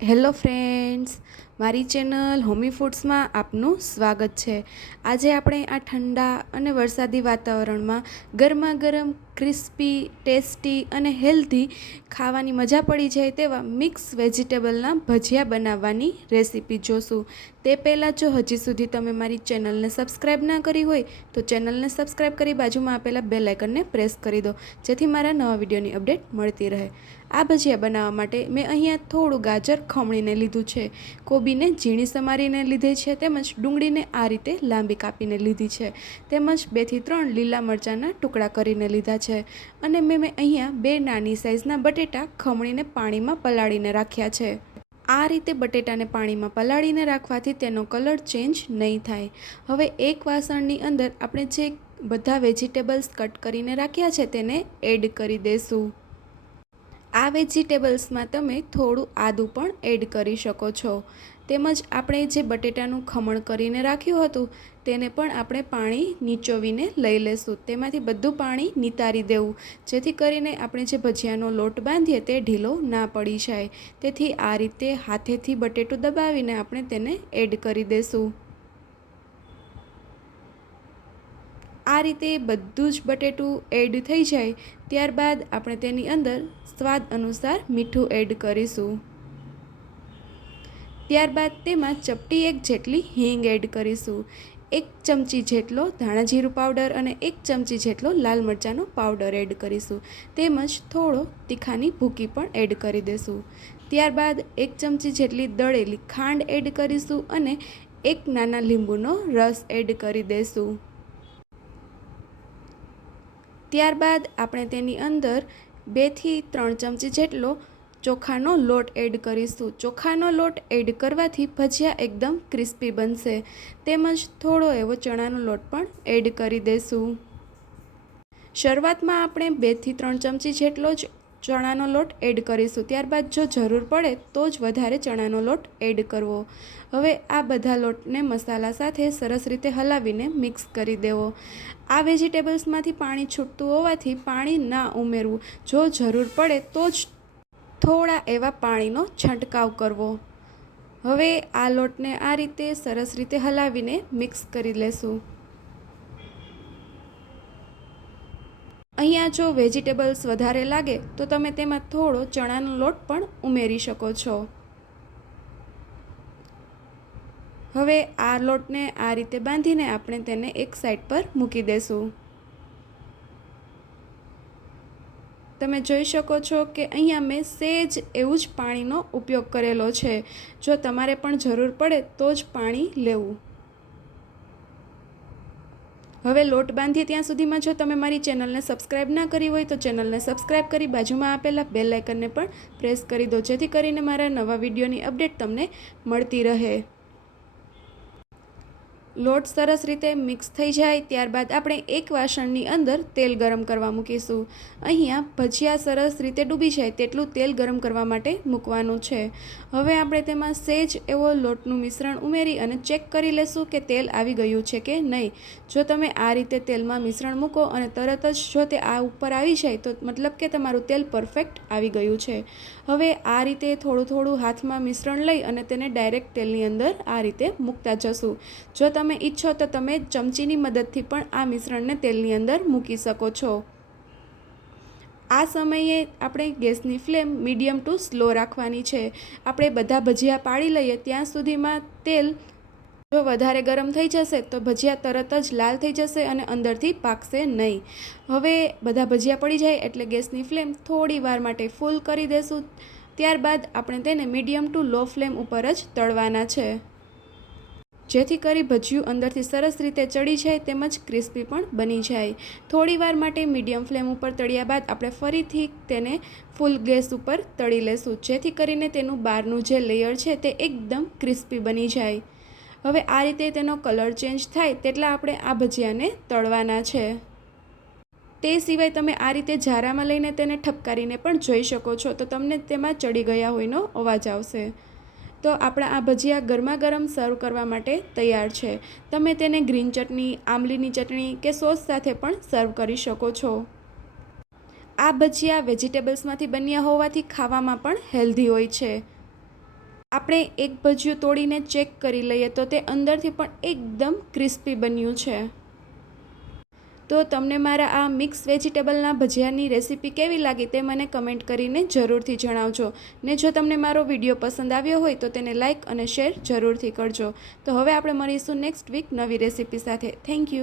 Hello friends, મારી channel હોમીફૂડ્સ માં આપનું સ્વાગત છે। આજે આપણે આ ઠંડા અને વરસાદી વાતાવરણમાં ગરમા ગરમ ક્રિસ્પી, ટેસ્ટી અને હેલ્ધી ખાવાની મજા પડી જાય તેવા મિક્સ વેજીટેબલના ભજીયા બનાવવાની રેસીપી જોશું। તે પહેલાં જો હજી સુધી તમે મારી ચેનલને સબસ્ક્રાઈબ ના કરી હોય તો ચેનલને સબસ્ક્રાઈબ કરી બાજુમાં આપેલા બેલ આઇકનને પ્રેસ કરી દો, જેથી મારા નવા વિડીયોની અપડેટ મળતી રહે। આ ભજીયા બનાવવા માટે મેં અહીંયા થોડું ગાજર ખમણીને લીધું છે, કોબીને ઝીણી સમારીને લીધી છે, તેમજ ડુંગળીને આ રીતે લાંબી કાપીને લીધી છે, તેમજ 2 થી 3 લીલા મરચાંના ટુકડા કરીને લીધા છે અને મેં અહીંયા 2 નાની સાઇઝના બટેટા ખમણીને પાણીમાં પલાળીને રાખ્યા છે। આ રીતે બટેટાને પાણીમાં પલાળીને રાખવાથી તેનો કલર ચેન્જ નહીં થાય। હવે એક વાસણની અંદર આપણે જે બધા વેજીટેબલ્સ કટ કરીને રાખ્યા છે તેને એડ કરી દઈશું। આ વેજીટેબલ્સમાં તમે થોડું આદું પણ એડ કરી શકો છો, તેમજ આપણે જે બટેટાનું ખમણ કરીને રાખ્યું હતું તેને પણ આપણે પાણી નીચોવીને લઈ લેશું। તેમાંથી બધું પાણી નિતારી દેવું, જેથી કરીને આપણે જે ભજીયાનો લોટ બાંધીએ તે ઢીલો ના પડી જાય। તેથી આ રીતે હાથેથી બટેટું દબાવીને આપણે તેને એડ કરી દઈશું। આ રીતે બધું જ બટેટું એડ થઈ જાય ત્યારબાદ આપણે તેની અંદર સ્વાદ અનુસાર મીઠું એડ કરીશું। ત્યારબાદ તેમાં ચપટી 1 જેટલી હિંગ એડ કરીશું, 1 ચમચી જેટલો ધાણા જીરું પાવડર અને 1 ચમચી જેટલો લાલ મરચાંનો પાવડર એડ કરીશું, તેમજ થોડો તીખાની ભૂકી પણ એડ કરી દઈશું। ત્યારબાદ 1 ચમચી જેટલી દળેલી ખાંડ એડ કરીશું અને 1 નાના લીંબુનો રસ એડ કરી દઈશું। ત્યારબાદ આપણે તેની અંદર 2 થી 3 ચમચી જેટલો ચોખાનો લોટ એડ કરીશું। ચોખાનો લોટ એડ કરવાથી ભજીયા એકદમ ક્રિસ્પી બનશે, તેમજ થોડો એવો ચણાનો લોટ પણ એડ કરી દઈશું। શરૂઆતમાં આપણે 2 થી 3 ચમચી જેટલો જ ચણાનો લોટ એડ કરીશું, ત્યારબાદ જો જરૂર પડે તો જ વધારે ચણાનો લોટ એડ કરવો। હવે આ બધા લોટને મસાલા સાથે સરસ રીતે હલાવીને મિક્સ કરી દેવો। આ વેજીટેબલ્સમાંથી પાણી છૂટતું હોવાથી પાણી ના ઉમેરવું, જો જરૂર પડે તો જ થોડા એવા પાણીનો છંટકાવ કરવો। હવે આ લોટને આ રીતે સરસ રીતે હલાવીને મિક્સ કરી લેશું। અહીંયા જો વેજીટેબલ્સ વધારે લાગે તો તમે તેમાં થોડો ચણાનો લોટ પણ ઉમેરી શકો છો। હવે આ લોટને આ રીતે બાંધીને આપણે તેને એક સાઈડ પર મૂકી દઈશું। તમે જોઈ શકો છો કે અહીંયા મેં સહેજ એવું જ પાણીનો ઉપયોગ કરેલો છે, જો તમારે પણ જરૂર પડે તો જ પાણી લેવું। હવે લોટ બાંધીએ ત્યાં સુધીમાં જો તમે મારી ચેનલને સબસ્ક્રાઈબ ના કરી હોય તો ચેનલને સબસ્ક્રાઈબ કરી બાજુમાં આપેલા બેલ આઇકનને પણ પ્રેસ કરી દો, જેથી કરીને મારા નવા વિડીયોની અપડેટ તમને મળતી રહે। લોટ સરસ રીતે મિક્સ થઈ જાય ત્યારબાદ આપણે એક વાસણની અંદર તેલ ગરમ કરવા મૂકીશું। અહીંયા ભજીયા સરસ રીતે ડૂબી જાય તેટલું તેલ ગરમ કરવા માટે મૂકવાનું છે। હવે આપણે તેમાં સહેજ એવો લોટનું મિશ્રણ ઉમેરી અને ચેક કરી લેશું કે તેલ આવી ગયું છે કે નહીં। જો તમે આ રીતે તેલમાં મિશ્રણ મૂકો અને તરત જ જો તે આ ઉપર આવી જાય તો મતલબ કે તમારું તેલ પરફેક્ટ આવી ગયું છે। હવે આ રીતે થોડું થોડું હાથમાં મિશ્રણ લઈ અને તેને ડાયરેક્ટ તેલની અંદર આ રીતે મૂકતા જશું। જો તમે ઈચ્છો તો તમે ચમચીની મદદથી પણ આ મિશ્રણને તેલની અંદર મૂકી શકો છો। આ સમયે આપણે ગેસની ફ્લેમ મીડિયમ ટુ સ્લો રાખવાની છે। આપણે બધા ભજીયા પાડી લઈએ ત્યાં સુધીમાં તેલ જો વધારે ગરમ થઈ જશે તો ભજીયા તરત જ લાલ થઈ જશે અને અંદરથી પાકશે નહીં। હવે બધા ભજીયા પડી જાય એટલે ગેસની ફ્લેમ થોડી વાર માટે ફૂલ કરી દેશું, ત્યારબાદ આપણે તેને મીડિયમ ટુ લો ફ્લેમ ઉપર જ તળવાના છે, જેથી કરી ભજીયું અંદરથી સરસ રીતે ચડી જાય તેમજ ક્રિસ્પી પણ બની જાય। થોડી વાર માટે મીડિયમ ફ્લેમ ઉપર તળ્યા બાદ આપણે ફરીથી તેને ફૂલ ગેસ ઉપર તળી લેશું, જેથી કરીને તેનું બહારનું જે લેયર છે તે એકદમ ક્રિસ્પી બની જાય। હવે આ રીતે તેનો કલર ચેન્જ થાય તેટલા આપણે આ ભજીયાને તળવાના છે। તે સિવાય તમે આ રીતે જારામાં લઈને તેને ઠપકારીને પણ જોઈ શકો છો તો તમને તેમાં ચડી ગયા હોયનો અવાજ આવશે। તો આપણા આ ભજીયા ગરમા ગરમ સર્વ કરવા માટે તૈયાર છે। તમે તેને ગ્રીન ચટણી, આંબલીની ચટણી કે સોસ સાથે પણ સર્વ કરી શકો છો। આ ભજીયા વેજીટેબલ્સમાંથી બન્યા હોવાથી ખાવામાં પણ હેલ્ધી હોય છે। આપણે એક ભજીયું તોડીને ચેક કરી લઈએ તો તે અંદરથી પણ એકદમ ક્રિસ્પી બન્યું છે. તો તમને મારા આ મિક્સ વેજીટેબલના ભજીયાની રેસીપી કેવી લાગી તે મને કમેન્ટ કરીને જરૂરથી જણાવજો. ને જો તમને મારો વિડીયો પસંદ આવ્યો હોય તો તેને લાઇક અને શેર જરૂરથી કરજો. તો હવે આપણે મળીશું નેક્સ્ટ વીક નવી રેસીપી સાથે. Thank you.